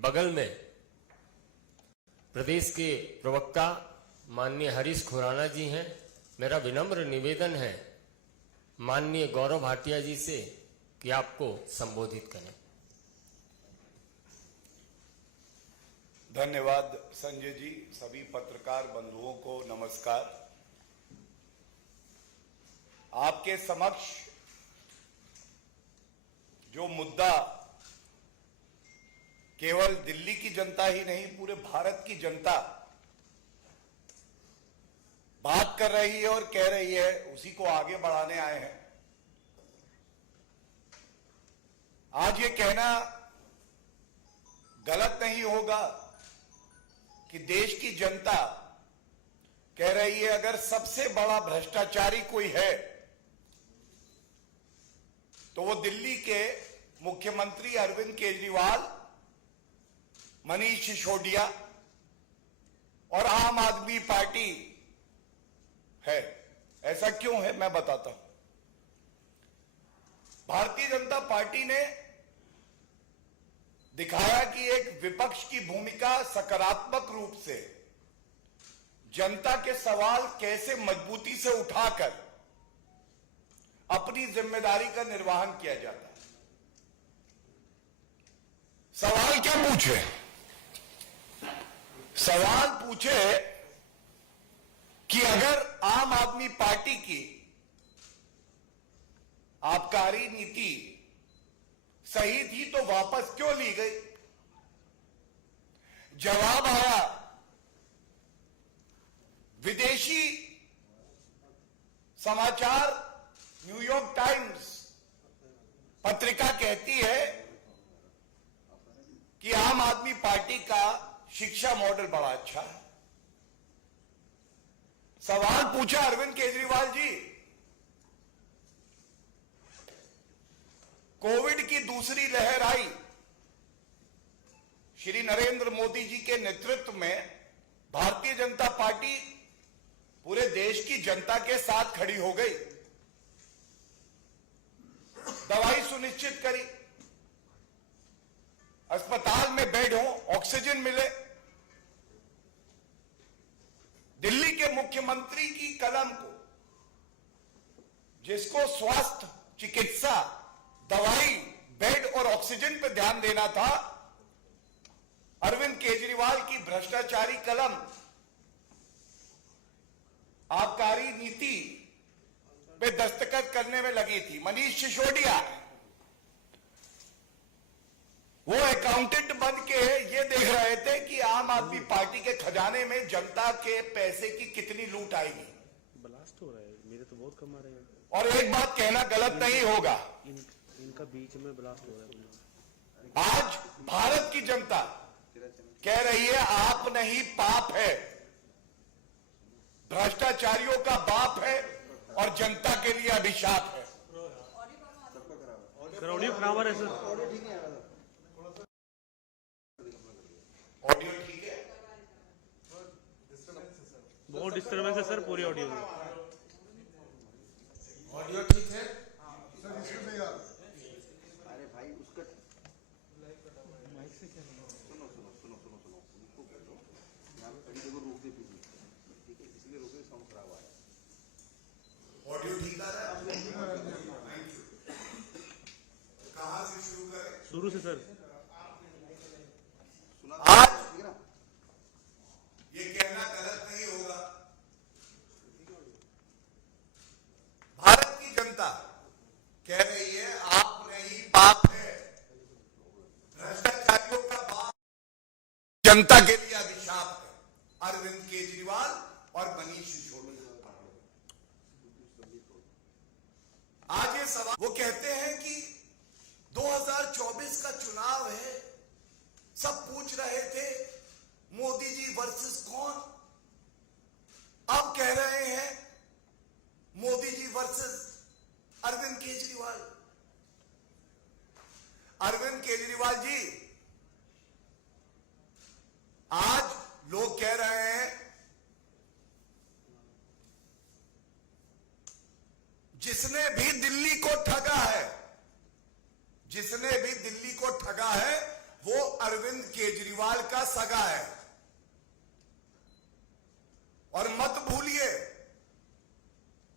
बगल में प्रदेश के प्रवक्ता माननीय हरीश खुराना जी हैं। मेरा विनम्र निवेदन है माननीय गौरव भाटिया जी से कि आपको संबोधित करें। धन्यवाद संजय जी। सभी पत्रकार बंधुओं को नमस्कार। आपके समक्ष जो मुद्दा केवल दिल्ली की जनता ही नहीं, पूरे भारत की जनता बात कर रही है और कह रही है, उसी को आगे बढ़ाने आए हैं। आज ये कहना गलत नहीं होगा कि देश की जनता कह रही है अगर सबसे बड़ा भ्रष्टाचारी कोई है तो वो दिल्ली के मुख्यमंत्री अरविंद केजरीवाल, मनीष सिसोदिया और आम आदमी पार्टी है। ऐसा क्यों है मैं बताता हूं। भारतीय जनता पार्टी ने दिखाया कि एक विपक्ष की भूमिका सकारात्मक रूप से जनता के सवाल कैसे मजबूती से उठाकर अपनी जिम्मेदारी का निर्वहन किया जाता है। सवाल क्या पूछे? सवाल पूछे कि अगर आम आदमी पार्टी की आबकारी नीति सही थी तो वापस क्यों ली गई? जवाब आया, विदेशी समाचार न्यूयॉर्क टाइम्स पत्रिका कहती है कि आम आदमी पार्टी का शिक्षा मॉडल बड़ा अच्छा है। सवाल पूछा अरविंद केजरीवाल जी, कोविड की दूसरी लहर आई, श्री नरेंद्र मोदी जी के नेतृत्व में भारतीय जनता पार्टी पूरे देश की जनता के साथ खड़ी हो गई, दवाई सुनिश्चित करी, अस्पताल में बेड हो, ऑक्सीजन मिले। दिल्ली के मुख्यमंत्री की कलम को, जिसको स्वास्थ्य, चिकित्सा, दवाई, बेड और ऑक्सीजन पर ध्यान देना था, अरविंद केजरीवाल की भ्रष्टाचारी कलम आबकारी नीति पे दस्तखत करने में लगी थी। मनीष सिसोदिया वो अकाउंटेंट बन के ये देख रहे थे कि आम आदमी पार्टी के खजाने में जनता के पैसे की कितनी लूट आएगी। ब्लास्ट हो रहा है, मेरे तो बहुत कम आ रहे हैं। और एक बात कहना गलत नहीं होगा, इनका बीच में ब्लास्ट हो रहा है। आज भारत की जनता कह रही है आप नहीं पाप है, भ्रष्टाचारियों का बाप है और जनता के लिए अभिशाप है। ऑडियो खराब है सर। ऑडियो ठीक है? बहुत डिस्टर्बेंस है सर पूरी ऑडियो में। ऑडियो ठीक है? अरे भाई उसका माइक से क्या सुनो उनको कह दो यहाँ पे कहीं देखो रोक दे पीछे, ठीक है? इसलिए रोके, साउंड खराब आ रहा है। ऑडियो ठीक आ रहा है? कहां से शुरू करें? शुरू से सर। आज ये कहना गलत नहीं होगा, भारत की जनता कह रही है आप नहीं पाप है, भ्रष्टाचारियों का बाप जनता के लिए अभिशाप है। अरविंद केजरीवाल और मनीष सिसोदिया। आज ये सवाल, वो कहते हैं कि 2024 का चुनाव है, सब पूछ रहे थे मोदी जी वर्सेस कौन, अब कह रहे हैं मोदी जी वर्सेस अरविंद केजरीवाल। अरविंद केजरीवाल जी, आज लोग कह रहे हैं जिसने भी दिल्ली को ठगा है, जिसने भी दिल्ली को ठगा है वो अरविंद केजरीवाल का सगा है। और मत भूलिए,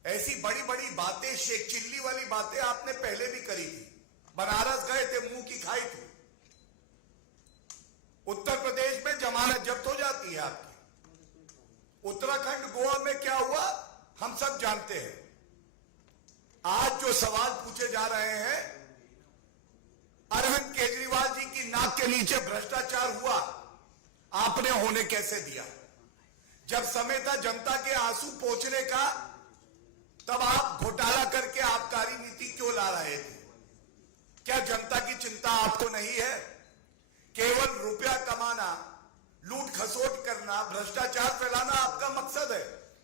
ऐसी बड़ी बड़ी बातें, शेख चिल्ली वाली बातें आपने पहले भी करी थी। बनारस गए थे, मुंह की खाई थी। उत्तर प्रदेश में जमानत जब्त हो जाती है आपकी। उत्तराखंड, गोवा में क्या हुआ हम सब जानते हैं। आज जो सवाल पूछे जा रहे हैं, अरविंद केजरीवाल जी की नाक के नीचे भ्रष्टाचार हुआ, आपने होने कैसे दिया? जब समय था जनता के आंसू पोंछने का, तब आप घोटाला करके आबकारी नीति क्यों ला रहे थे? क्या जनता की चिंता आपको नहीं है? केवल रुपया कमाना, लूट खसोट करना, भ्रष्टाचार फैलाना आपका मकसद है,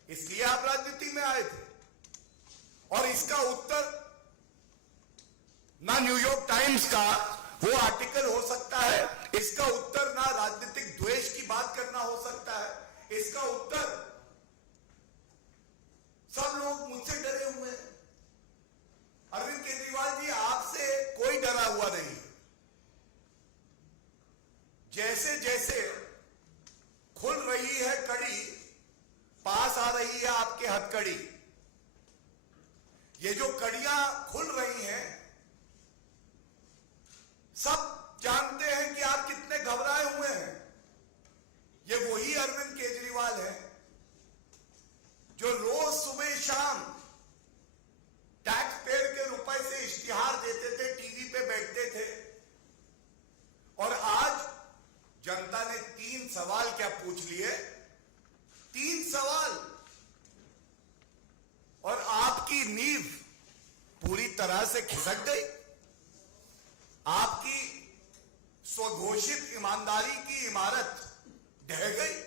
इसलिए आप राजनीति में आए थे। और इसका उत्तर ना न्यूयॉर्क टाइम्स का वो आर्टिकल हो सकता है, इसका उत्तर ना राजनीतिक द्वेष की बात करना हो सकता है, इसका उत्तर सब लोग मुझसे डरे हुए हैं। अरविंद केजरीवाल जी, आपसे कोई डरा हुआ नहीं। जैसे जैसे खुल रही है कड़ी, पास आ रही है आपके हथकड़ी। ये जो कड़ियां खुल रही हैं, सब जानते हैं कि आप कितने घबराए हुए हैं। ये वही अरविंद केजरीवाल है जो रोज सुबह शाम टैक्स पेयर के रुपए से इश्तिहार देते थे, टीवी पे बैठते थे। और आज जनता ने 3 सवाल क्या पूछ लिए? 3 सवाल, और आपकी नींव पूरी तरह से खिसक गई। आपकी स्वघोषित ईमानदारी की इमारत ढह गई।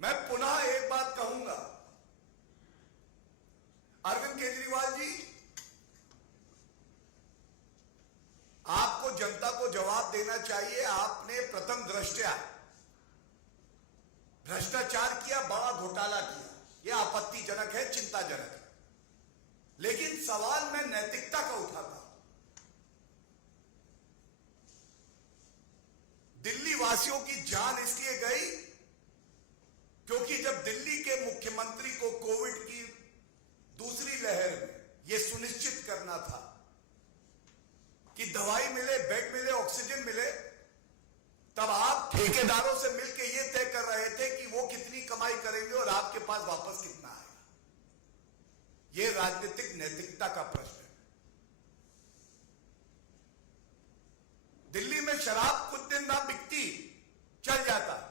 मैं पुनः एक बात कहूंगा, अरविंद केजरीवाल जी, आपको जनता को जवाब देना चाहिए। आपने प्रथम दृष्टया भ्रष्टाचार किया, बड़ा घोटाला किया, यह आपत्तिजनक है, चिंताजनक है। लेकिन सवाल मैं नैतिकता का उठाता हूं। दिल्ली वासियों की जान इसलिए गई क्योंकि जब दिल्ली के मुख्यमंत्री को कोविड की दूसरी लहर में यह सुनिश्चित करना था कि दवाई मिले, बेड मिले, ऑक्सीजन मिले, तब आप ठेकेदारों से मिलकर यह तय कर रहे थे कि वो कितनी कमाई करेंगे और आपके पास वापस कितना आएगा। यह राजनीतिक नैतिकता का प्रश्न है। दिल्ली में शराब कुछ दिन ना बिकती, चल जाता,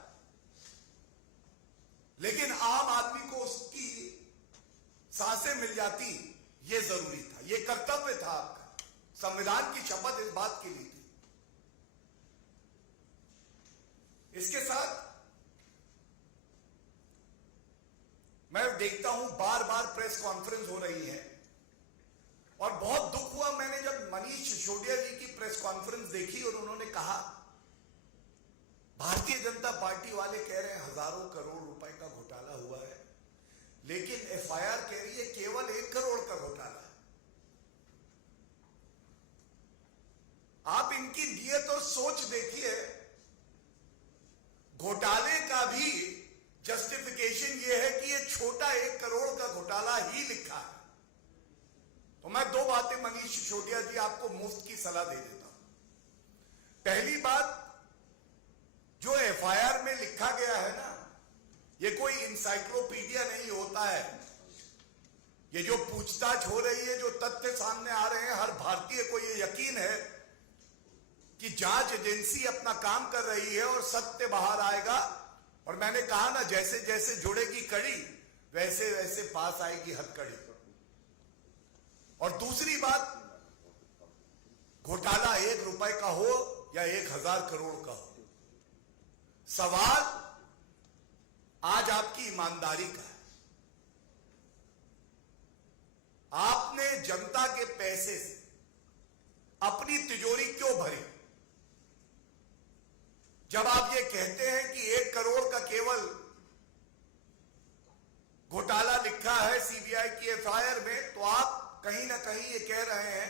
लेकिन आम आदमी को उसकी सांसें मिल जाती, यह जरूरी था, यह कर्तव्य था आपका। संविधान की शपथ इस बात की ली थी। इसके साथ मैं देखता हूं बार बार प्रेस कॉन्फ्रेंस हो रही है, और बहुत दुख हुआ मैंने जब मनीष सिसोदिया जी की प्रेस कॉन्फ्रेंस देखी और उन्होंने कहा, भारतीय जनता पार्टी वाले कह रहे हैं हजारों करोड़ रुपए का घोटाला हुआ है, लेकिन एफआईआर कह रही है केवल 1 करोड़ का घोटाला है। आप इनकी नियत और सोच देखिए। घोटाले का भी जस्टिफिकेशन यह है कि यह छोटा 1 करोड़ का घोटाला ही लिखा है। तो मैं 2 बातें मनीष सिसोदिया जी आपको मुफ्त की सलाह दे देता हूं। पहली बात, जो एफआईआर में लिखा गया है ना, यह कोई इंसाइक्लोपीडिया नहीं होता है। ये जो पूछताछ हो रही है, जो तथ्य सामने आ रहे हैं, हर भारतीय को यह यकीन है कि जांच एजेंसी अपना काम कर रही है और सत्य बाहर आएगा। और मैंने कहा ना, जैसे जैसे जुड़ेगी कड़ी, वैसे वैसे पास आएगी हथकड़ी। और दूसरी बात, घोटाला 1 रुपए का हो या 1000 करोड़ का हो, सवाल आज आपकी ईमानदारी का है। आपने जनता के पैसे से अपनी तिजोरी क्यों भरी? जब आप ये कहते हैं कि 1 करोड़ का केवल घोटाला लिखा है सीबीआई की एफआईआर में, तो आप कहीं ना कहीं ये कह रहे हैं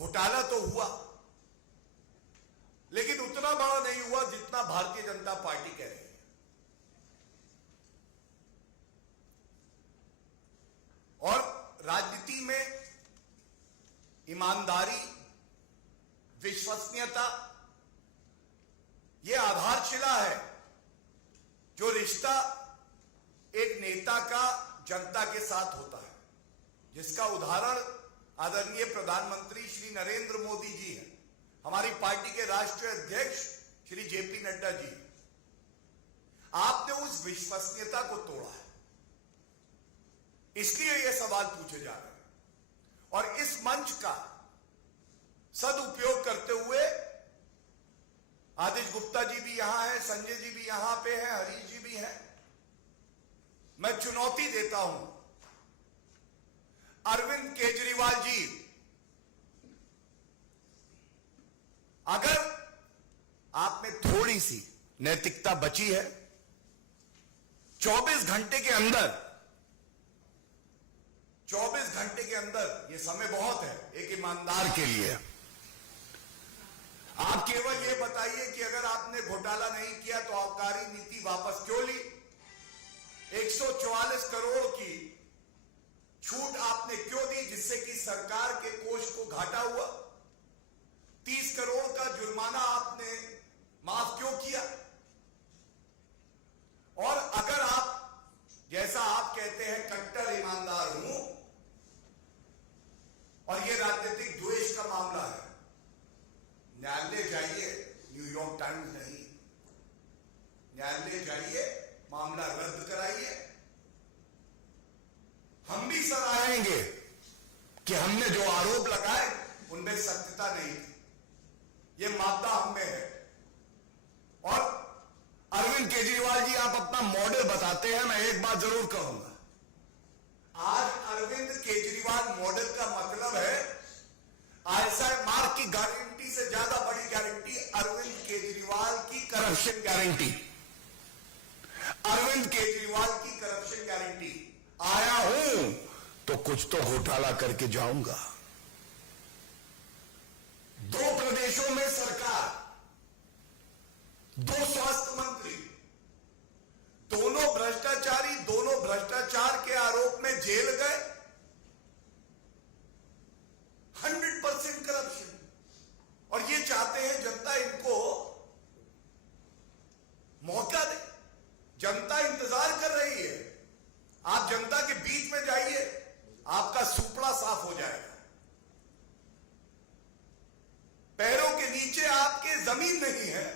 घोटाला तो हुआ, लेकिन उतना बड़ा नहीं हुआ जितना भारतीय जनता पार्टी कह रही है। और राजनीति में ईमानदारी, विश्वसनीयता, यह आधारशिला है जो रिश्ता एक नेता का जनता के साथ होता है, जिसका उदाहरण आदरणीय प्रधानमंत्री श्री नरेंद्र मोदी जी हैं, हमारी पार्टी के राष्ट्रीय अध्यक्ष श्री जेपी नड्डा जी। आपने उस विश्वसनीयता को तोड़ा है, इसलिए यह सवाल पूछे जा रहे हैं। और इस मंच का सदुपयोग करते हुए आदित्य गुप्ता जी भी यहां हैं, संजय जी भी यहां पे हैं, हरीश जी भी हैं, मैं चुनौती देता हूं अरविंद केजरीवाल जी, अगर आप में थोड़ी सी नैतिकता बची है, 24 घंटे के अंदर, 24 घंटे के अंदर, यह समय बहुत है एक ईमानदार के लिए, आप केवल यह बताइए कि अगर आपने घोटाला नहीं किया तो आबकारी नीति वापस क्यों ली? 144 करोड़ की छूट आपने क्यों दी, जिससे कि सरकार के कोष को घाटा हुआ? 30 करोड़ का जुर्माना आपने माफ क्यों किया? और अगर आप, जैसा आप कहते हैं, कट्टर ईमानदार हूं और यह राजनीतिक द्वेष का मामला है, न्यायालय जाइए, न्यूयॉर्क टाइम्स नहीं, न्यायालय जाइए, मामला रद्द कराइए। हम भी सराहेंगे कि हमने जो आरोप लगाए उनमें सत्यता नहीं थी, यह मामला हम में है। और अरविंद केजरीवाल जी, आप अपना मॉडल बताते हैं, मैं एक बात जरूर कहूंगा, आज अरविंद केजरीवाल मॉडल का मतलब है आईएसआई मार्क की गारंटी से ज्यादा बड़ी गारंटी अरविंद केजरीवाल की करप्शन गारंटी, अरविंद केजरीवाल की करप्शन गारंटी। आया हूं तो कुछ तो घोटाला करके जाऊंगा। 2 प्रदेशों में सरकार, 2 स्वास्थ्य मंत्री, दोनों भ्रष्टाचारी, दोनों भ्रष्टाचार के आरोप में जेल गए, 100% करप्शन। और ये चाहते हैं जनता इनको मौका दे, जनता इंतजार कर रही है। आप जनता के बीच में जाइए, आपका सुपड़ा साफ हो जाएगा, पैरों के नीचे आपके जमीन नहीं है।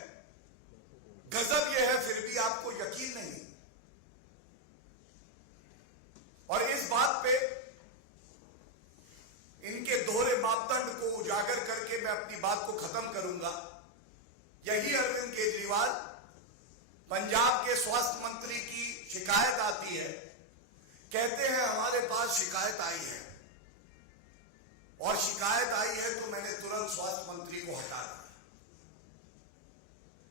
गजब यह है, फिर भी आपको यकीन नहीं। और इस बात पे, इनके दोहरे मापदंड को उजागर करके मैं अपनी बात को खत्म करूंगा। यही अरविंद केजरीवाल, पंजाब के स्वास्थ्य मंत्री की शिकायत आती है, कहते हैं हमारे पास शिकायत आई है, और शिकायत आई है तो मैंने तुरंत स्वास्थ्य मंत्री को हटा दिया।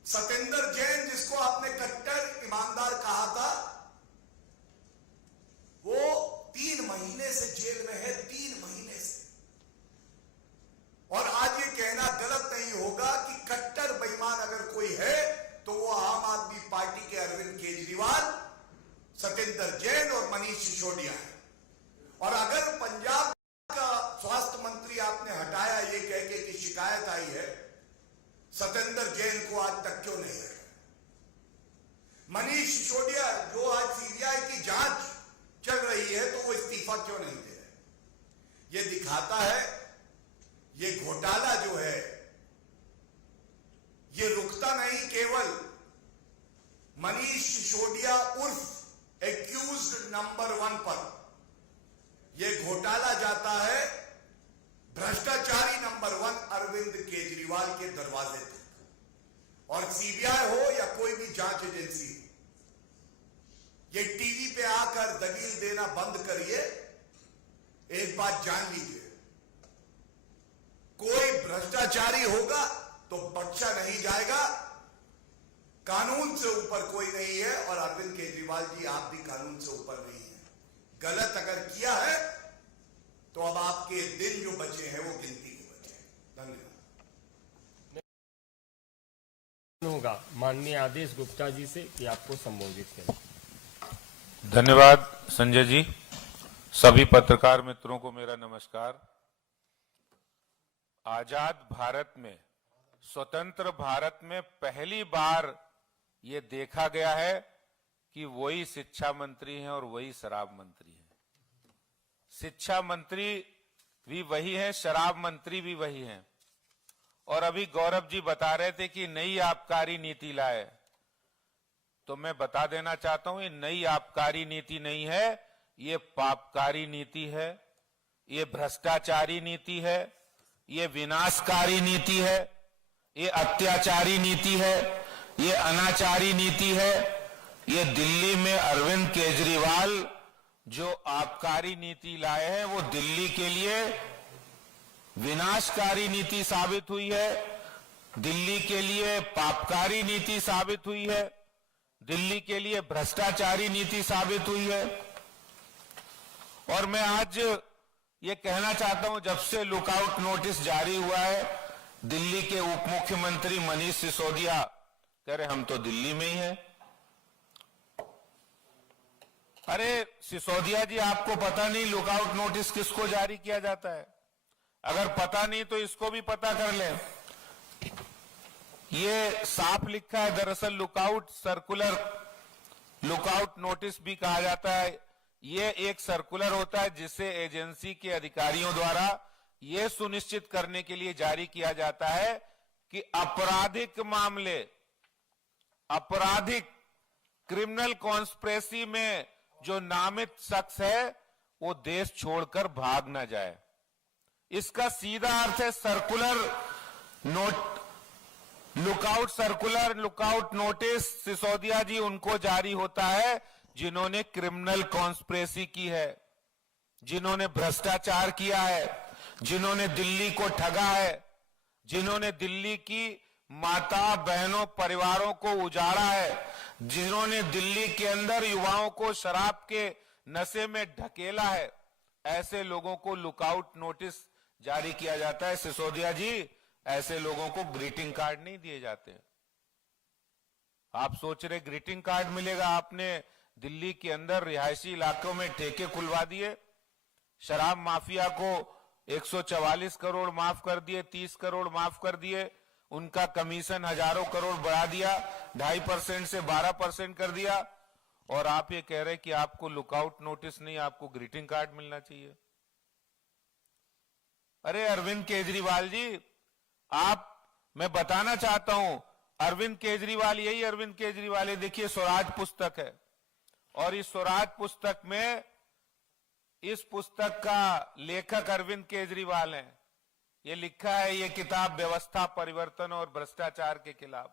सतेंद्र जैन, जिसको आपने कट्टर ईमानदार कहा था, वो 3 महीने से जेल में है, 3 महीने से। और आज ये कहना गलत नहीं होगा कि कट्टर बेईमान अगर कोई है तो वो आम आदमी पार्टी के अरविंद केजरीवाल, सतेंद्र जैन और मनीष सिसोदिया है। और अगर पंजाब का स्वास्थ्य मंत्री आपने हटाया ये कह के कि शिकायत आई है, सतेंद्र जैन को आज तक क्यों नहीं हटाया? मनीष सिसोदिया, जो आज सीबीआई की जांच चल रही है, तो वो इस्तीफा क्यों नहीं दे रहे? ये दिखाता है ये घोटाला जो है ये रुकता नहीं केवल मनीष सिसोदिया उर्फ एक्यूज्ड नंबर 1 पर, यह घोटाला जाता है भ्रष्टाचारी नंबर 1 अरविंद केजरीवाल के दरवाजे तक। और सीबीआई हो या कोई भी जांच एजेंसी, ये टीवी पे आकर दलील देना बंद करिए। एक बात जान लीजिए, कोई भ्रष्टाचारी होगा तो बख्शा नहीं जाएगा। कानून से ऊपर कोई नहीं है, और अरविंद केजरीवाल जी, आप भी कानून से ऊपर नहीं है। गलत अगर किया है तो अब आपके दिन जो बचे हैं वो गिनती के बचे हैं। होगा माननीय आदेश गुप्ता जी से कि आपको संबोधित करें। धन्यवाद संजय जी। सभी पत्रकार मित्रों को मेरा नमस्कार। आजाद भारत में, स्वतंत्र भारत में पहली बार ये देखा गया है कि वही शिक्षा मंत्री हैं और वही शराब मंत्री हैं। शिक्षा मंत्री भी वही है, शराब मंत्री भी वही हैं। और अभी गौरव जी बता रहे थे कि नई आबकारी नीति लाए, तो मैं बता देना चाहता हूं ये नई आबकारी नीति नहीं है, ये पापकारी नीति है, ये भ्रष्टाचारी नीति है, ये विनाशकारी नीति है, ये अत्याचारी नीति है, ये अनाचारी नीति है। ये दिल्ली में अरविंद केजरीवाल जो आबकारी नीति लाए हैं वो दिल्ली के लिए विनाशकारी नीति साबित हुई है, दिल्ली के लिए पापकारी नीति साबित हुई है, दिल्ली के लिए भ्रष्टाचारी नीति साबित हुई है। और मैं आज ये कहना चाहता हूं, जब से लुकआउट नोटिस जारी हुआ है, दिल्ली के उप मुख्यमंत्री मनीष सिसोदिया कह रहे हम तो दिल्ली में ही हैं। अरे सिसोदिया जी, आपको पता नहीं लुकआउट नोटिस किसको जारी किया जाता है? अगर पता नहीं तो इसको भी पता कर लें। ये साफ लिखा है, दरअसल लुकआउट सर्कुलर, लुकआउट नोटिस भी कहा जाता है। ये एक सर्कुलर होता है जिसे एजेंसी के अधिकारियों द्वारा ये सुनिश्चित करने के लिए जारी किया जाता है कि आपराधिक मामले, आपराधिक क्रिमिनल कॉन्स्पिरेसी में जो नामित शख्स है वो देश छोड़कर भाग ना जाए। इसका सीधा अर्थ है circular note, lookout circular, lookout notice Sisodia ji उनको जारी होता है जिन्होंने क्रिमिनल कॉन्स्पिरेसी की है, जिन्होंने भ्रष्टाचार किया है, जिन्होंने दिल्ली को ठगा है, जिन्होंने दिल्ली की माता बहनों परिवारों को उजाड़ा है, जिन्होंने दिल्ली के अंदर युवाओं को शराब के नशे में ढकेला है। ऐसे लोगों को लुकआउट नोटिस जारी किया जाता है। सिसोदिया जी, ऐसे लोगों को ग्रीटिंग कार्ड नहीं दिए जाते। आप सोच रहे ग्रीटिंग कार्ड मिलेगा? आपने दिल्ली के अंदर रिहायशी इलाकों में ठेके खुलवा दिए, शराब माफिया को 144 करोड़ माफ कर दिए, 30 करोड़ माफ कर दिए, उनका कमीशन हजारों करोड़ बढ़ा दिया, 2.5% से 12% कर दिया, और आप ये कह रहे कि आपको लुकआउट नोटिस नहीं, आपको ग्रीटिंग कार्ड मिलना चाहिए। अरे अरविंद केजरीवाल जी, मैं बताना चाहता हूं, अरविंद केजरीवाल, यही अरविंद केजरीवाल है। देखिए स्वराज पुस्तक है, और इस स्वराज पुस्तक में, इस पुस्तक का लेखक अरविंद केजरीवाल है। ये लिखा है, ये किताब व्यवस्था परिवर्तन और भ्रष्टाचार के खिलाफ।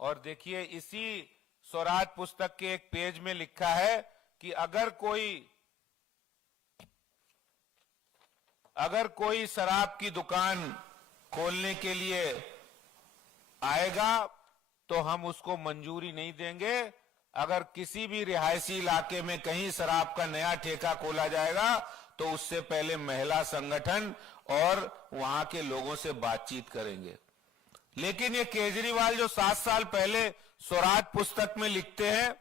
और देखिए इसी स्वराज पुस्तक के एक पेज में लिखा है कि अगर कोई शराब की दुकान खोलने के लिए आएगा तो हम उसको मंजूरी नहीं देंगे। अगर किसी भी रिहायशी इलाके में कहीं शराब का नया ठेका खोला जाएगा तो उससे पहले महिला संगठन और वहां के लोगों से बातचीत करेंगे। लेकिन ये केजरीवाल जो 7 साल पहले स्वराज पुस्तक में लिखते हैं,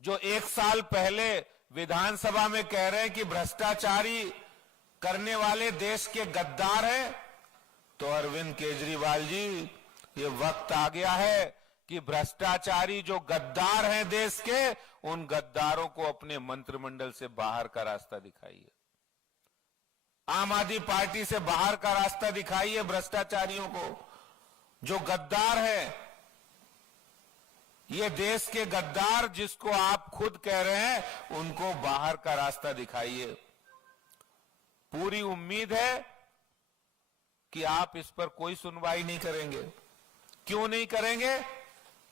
जो 1 साल पहले विधानसभा में कह रहे हैं कि भ्रष्टाचारी करने वाले देश के गद्दार हैं, तो अरविंद केजरीवाल जी, ये वक्त आ गया है कि भ्रष्टाचारी जो गद्दार हैं देश के, उन गद्दारों को अपने मंत्रिमंडल से बाहर का रास्ता दिखाइए। आम आदमी पार्टी से बाहर का रास्ता दिखाइए भ्रष्टाचारियों को। जो गद्दार है, ये देश के गद्दार जिसको आप खुद कह रहे हैं, उनको बाहर का रास्ता दिखाइए। पूरी उम्मीद है कि आप इस पर कोई सुनवाई नहीं करेंगे। क्यों नहीं करेंगे?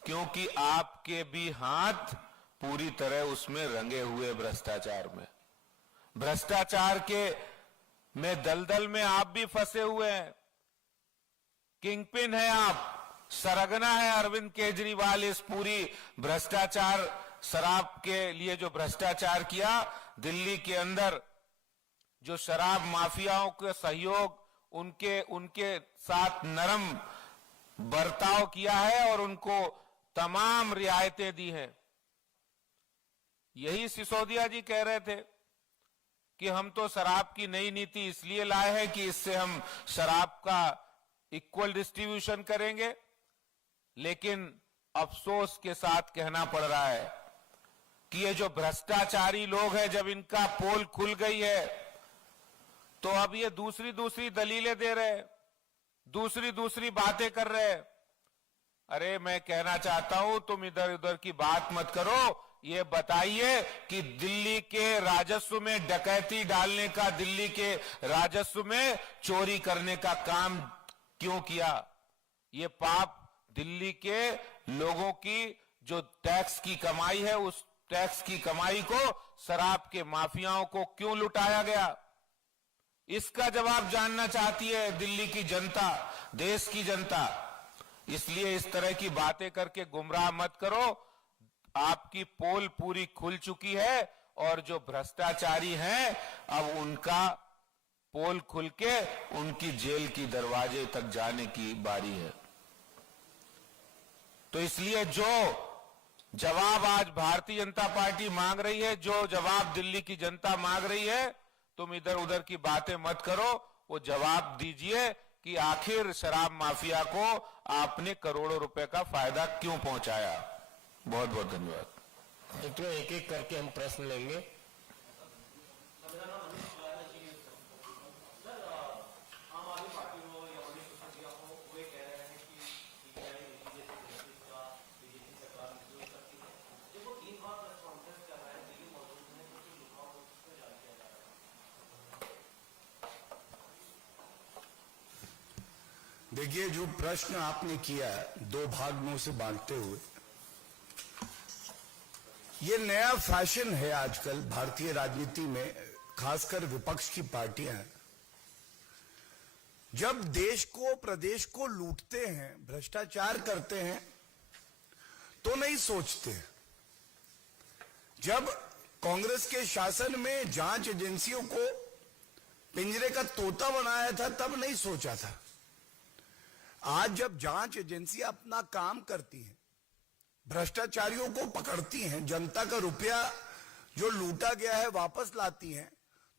क्योंकि आपके भी हाथ पूरी तरह उसमें रंगे हुए भ्रष्टाचार में, भ्रष्टाचार के में दलदल में आप भी फंसे हुए हैं। किंगपिन है आप, सरगना है अरविंद केजरीवाल इस पूरी भ्रष्टाचार, शराब के लिए जो भ्रष्टाचार किया दिल्ली के अंदर, जो शराब माफियाओं के सहयोग, उनके साथ नरम बर्ताव किया है और उनको तमाम रियायतें दी हैं। यही सिसोदिया जी कह रहे थे कि हम तो शराब की नई नीति इसलिए लाए हैं कि इससे हम शराब का इक्वल डिस्ट्रीब्यूशन करेंगे, लेकिन अफसोस के साथ कहना पड़ रहा है कि ये जो भ्रष्टाचारी लोग हैं, जब इनका पोल खुल गई है तो अब ये दूसरी दूसरी दलीलें दे रहे हैं, दूसरी दूसरी बातें कर रहे हैं। अरे मैं कहना चाहता हूं, तुम इधर उधर की बात मत करो, ये बताइए कि दिल्ली के राजस्व में डकैती डालने का, दिल्ली के राजस्व में चोरी करने का काम क्यों किया? ये पाप दिल्ली के लोगों की जो टैक्स की कमाई है, उस टैक्स की कमाई को शराब के माफियाओं को क्यों लुटाया गया? इसका जवाब जानना चाहती है दिल्ली की जनता, देश की जनता। इसलिए इस तरह की बातें करके गुमराह मत करो। आपकी पोल पूरी खुल चुकी है और जो भ्रष्टाचारी हैं, अब उनका पोल खुल के उनकी जेल की दरवाजे तक जाने की बारी है। तो इसलिए जो जवाब आज भारतीय जनता पार्टी मांग रही है, जो जवाब दिल्ली की जनता मांग रही है, तुम इधर उधर की बातें मत करो, वो जवाब दीजिए कि आखिर शराब माफिया को आपने करोड़ों रुपए का फायदा क्यों पहुंचाया। बहुत बहुत धन्यवाद। मित्रों, एक एक करके हम प्रश्न लेंगे। देखिए, जो प्रश्न आपने किया दो भाग में उसे बांटते हुए, ये नया फैशन है आजकल भारतीय राजनीति में, खासकर विपक्ष की पार्टियां जब देश को, प्रदेश को लूटते हैं, भ्रष्टाचार करते हैं, तो नहीं सोचते। जब कांग्रेस के शासन में जांच एजेंसियों को पिंजरे का तोता बनाया था, तब नहीं सोचा था। आज जब जांच एजेंसियां अपना काम करती हैं, भ्रष्टाचारियों को पकड़ती हैं, जनता का रुपया जो लूटा गया है वापस लाती हैं,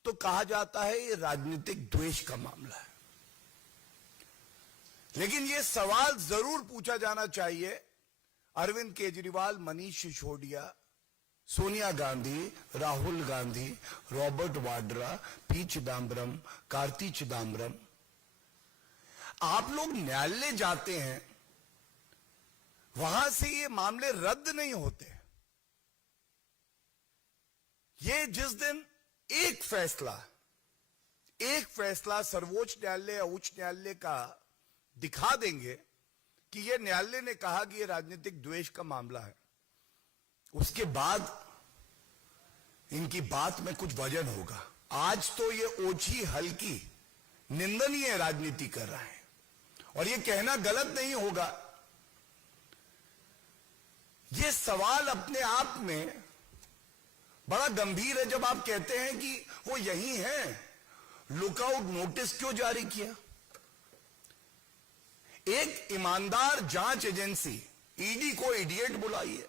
तो कहा जाता है ये राजनीतिक द्वेष का मामला है। लेकिन ये सवाल जरूर पूछा जाना चाहिए अरविंद केजरीवाल, मनीष सिसोदिया, सोनिया गांधी, राहुल गांधी, रॉबर्ट वाड्रा, पी चिदम्बरम, कार्ति चिदम्बरम, आप लोग न्यायालय जाते हैं, वहां से ये मामले रद्द नहीं होते। ये जिस दिन एक फैसला सर्वोच्च न्यायालय या उच्च न्यायालय का दिखा देंगे कि ये न्यायालय ने कहा कि ये राजनीतिक द्वेष का मामला है, उसके बाद इनकी बात में कुछ वजन होगा। आज तो ये ओछी हल्की निंदनीय राजनीति कर रहे हैं, और ये कहना गलत नहीं होगा। ये सवाल अपने आप में बड़ा गंभीर है। जब आप कहते हैं कि वो यही है, लुकआउट नोटिस क्यों जारी किया? एक ईमानदार जांच एजेंसी ईडी को इडियट बुलाइए।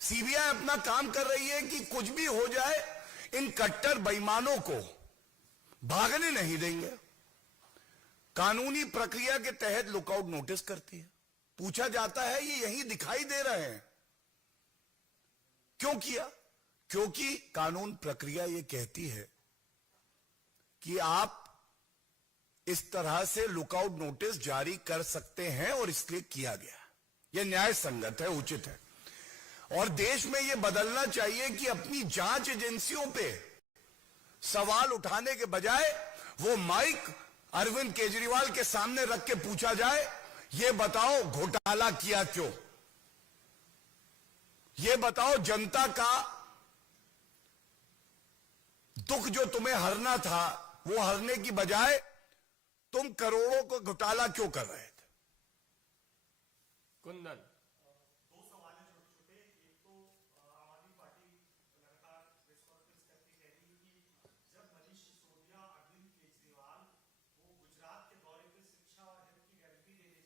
सीबीआई अपना काम कर रही है कि कुछ भी हो जाए, इन कट्टर बेईमानों को भागने नहीं देंगे। कानूनी प्रक्रिया के तहत लुकआउट नोटिस करती है। पूछा जाता है ये यही दिखाई दे रहे हैं, क्यों किया? क्योंकि कानून प्रक्रिया ये कहती है कि आप इस तरह से लुकआउट नोटिस जारी कर सकते हैं, और इसलिए किया गया। यह न्याय संगत है, उचित है। और देश में यह बदलना चाहिए कि अपनी जांच एजेंसियों पे सवाल उठाने के बजाय वो माइक अरविंद केजरीवाल के सामने रख के पूछा जाए, ये बताओ घोटाला किया क्यों? ये बताओ जनता का दुख जो तुम्हें हरना था, वो हरने की बजाय तुम करोड़ों को घोटाला क्यों कर रहे थे? कुंदन, दो सवाल है छोटे छोटे। एक तो आम आदमी पार्टी लगातार प्रेस कॉन्फ्रेंस करके कह रही है कि जब मनीष सिसोदिया, अरविंद केजरीवाल वो गुजरात के दौरे पे शिक्षा और हेल्थ की गारंटी दे रहे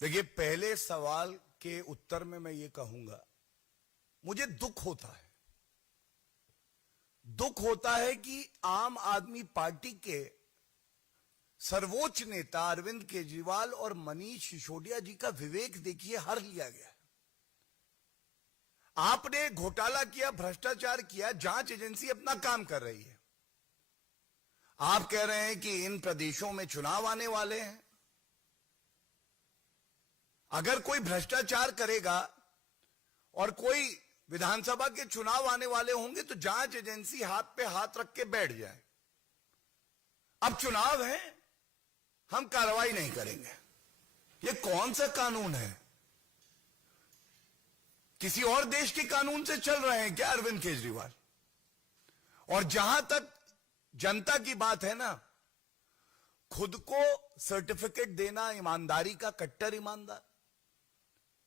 देखिए, पहले सवाल के उत्तर में मैं ये कहूंगा, मुझे दुख होता है कि आम आदमी पार्टी के सर्वोच्च नेता अरविंद केजरीवाल और मनीष सिसोदिया जी का विवेक देखिए हर लिया गया। आपने घोटाला किया, भ्रष्टाचार किया, जांच एजेंसी अपना काम कर रही है। आप कह रहे हैं कि इन प्रदेशों में चुनाव आने वाले हैं, अगर कोई भ्रष्टाचार करेगा और कोई विधानसभा के चुनाव आने वाले होंगे तो जांच एजेंसी हाथ पे हाथ रख के बैठ जाए। अब चुनाव है, हम कार्रवाई नहीं करेंगे। ये कौन सा कानून है? किसी और देश के कानून से चल रहे हैं क्या अरविंद केजरीवाल? और जहां तक जनता की बात है ना, खुद को सर्टिफिकेट देना ईमानदारी का, कट्टर ईमानदार।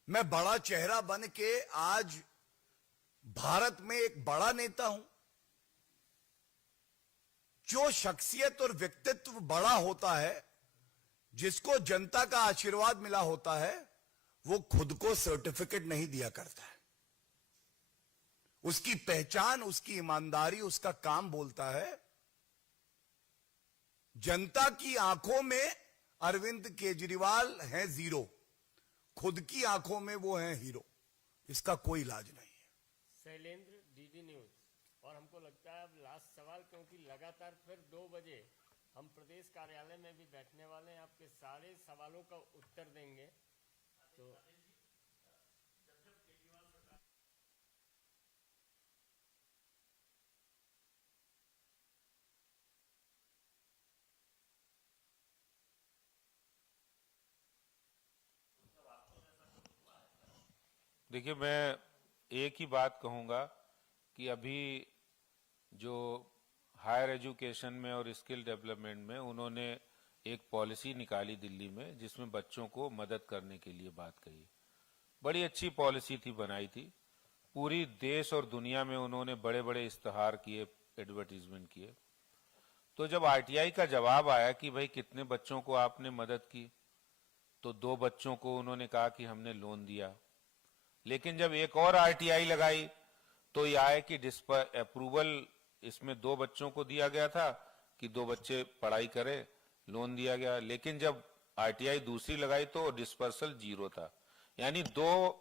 मैं बड़ा चेहरा बन के आज भारत में एक बड़ा नेता हूं। जो शख्सियत और व्यक्तित्व बड़ा होता है, जिसको जनता का आशीर्वाद मिला होता है, वो खुद को सर्टिफिकेट नहीं दिया करता है। उसकी पहचान, उसकी ईमानदारी, उसका काम बोलता है। जनता की आंखों में अरविंद केजरीवाल हैं जीरो, खुद की आंखों में वो हैं हीरो। इसका कोई इलाज नहीं है। Shailendra, DD news. और हमको लगता है अब लास्ट सवाल, क्योंकि लगातार फिर 2 बजे हम प्रदेश कार्यालय में भी बैठने वाले हैं, आपके सारे सवालों का उत्तर देंगे। तो देखिए, मैं एक ही बात कहूंगा कि अभी जो हायर एजुकेशन में और स्किल डेवलपमेंट में उन्होंने एक पॉलिसी निकाली दिल्ली में, जिसमें बच्चों को मदद करने के लिए बात कही। बड़ी अच्छी पॉलिसी थी, बनाई थी। पूरी देश और दुनिया में उन्होंने बड़े बड़े इश्तहार किए, एडवर्टीजमेंट किए। तो जब आरटीआई का जवाब आया कि भाई कितने बच्चों को आपने मदद की, तो 2 बच्चों को उन्होंने कहा कि हमने लोन दिया। लेकिन जब एक और आरटीआई लगाई तो यह आया कि अप्रूवल इसमें 2 बच्चों को दिया गया था कि 2 बच्चे पढ़ाई करें, लोन दिया गया। लेकिन जब आरटीआई दूसरी लगाई तो डिस्पर्सल 0 था। यानी 2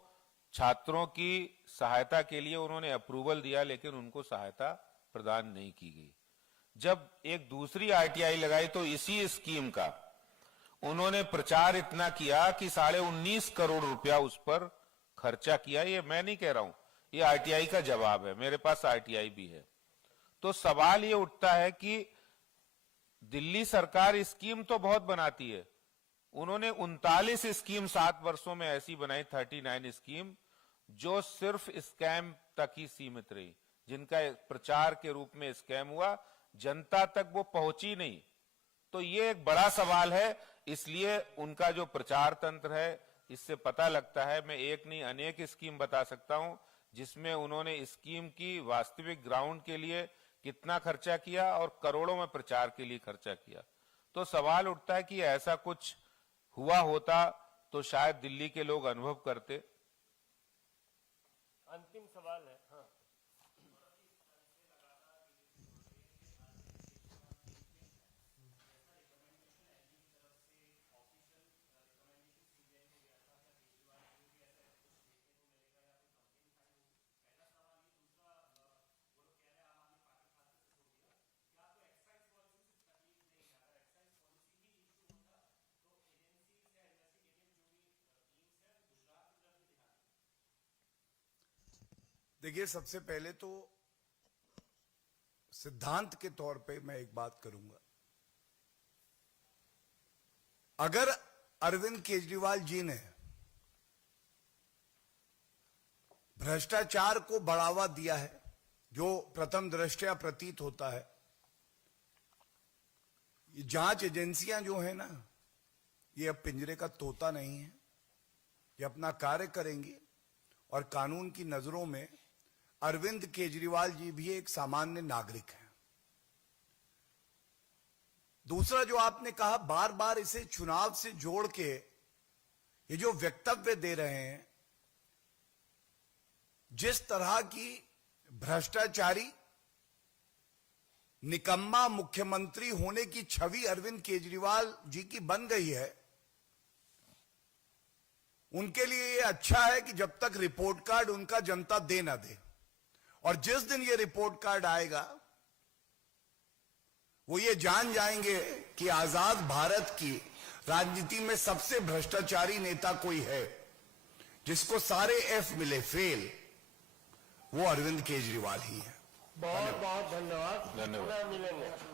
छात्रों की सहायता के लिए उन्होंने अप्रूवल दिया, लेकिन उनको सहायता प्रदान नहीं की गई। जब एक दूसरी आरटीआई लगाई तो इसी स्कीम का उन्होंने प्रचार इतना किया कि 19.5 करोड़ रुपया उस पर खर्चा किया। ये मैं नहीं कह रहा हूं, ये आरटीआई का जवाब है, मेरे पास आरटीआई भी है। तो सवाल ये उठता है कि दिल्ली सरकार स्कीम तो बहुत बनाती है। उन्होंने 39 स्कीम 7 वर्षों में ऐसी बनाई, 39 स्कीम, जो सिर्फ स्कैम तक ही सीमित रही, जिनका प्रचार के रूप में स्कैम हुआ, जनता तक वो पहुंची नहीं। तो ये एक बड़ा सवाल है। इसलिए उनका जो प्रचार तंत्र है, इससे पता लगता है, मैं एक नहीं अनेक स्कीम बता सकता हूं जिसमें उन्होंने स्कीम की वास्तविक ग्राउंड के लिए कितना खर्चा किया और करोड़ों में प्रचार के लिए खर्चा किया। तो सवाल उठता है कि ऐसा कुछ हुआ होता तो शायद दिल्ली के लोग अनुभव करते। अंतिम सवाल है। हाँ, देखिए, सबसे पहले तो सिद्धांत के तौर पे मैं एक बात करूंगा। अगर अरविंद केजरीवाल जी ने भ्रष्टाचार को बढ़ावा दिया है, जो प्रथम दृष्टया प्रतीत होता है, ये जांच एजेंसियां जो है ना, ये अब पिंजरे का तोता नहीं है। ये अपना कार्य करेंगी और कानून की नजरों में अरविंद केजरीवाल जी भी एक सामान्य नागरिक हैं। दूसरा, जो आपने कहा बार बार इसे चुनाव से जोड़ के ये जो वक्तव्य दे रहे हैं, जिस तरह की भ्रष्टाचारी निकम्मा मुख्यमंत्री होने की छवि अरविंद केजरीवाल जी की बन गई है, उनके लिए ये अच्छा है कि जब तक रिपोर्ट कार्ड उनका जनता दे ना दे, और जिस दिन ये रिपोर्ट कार्ड आएगा वो ये जान जाएंगे कि आजाद भारत की राजनीति में सबसे भ्रष्टाचारी नेता कोई है जिसको सारे एफ मिले, फेल, वो अरविंद केजरीवाल ही है। बहुत बहुत धन्यवाद। धन्यवाद। पुनः मिलेंगे।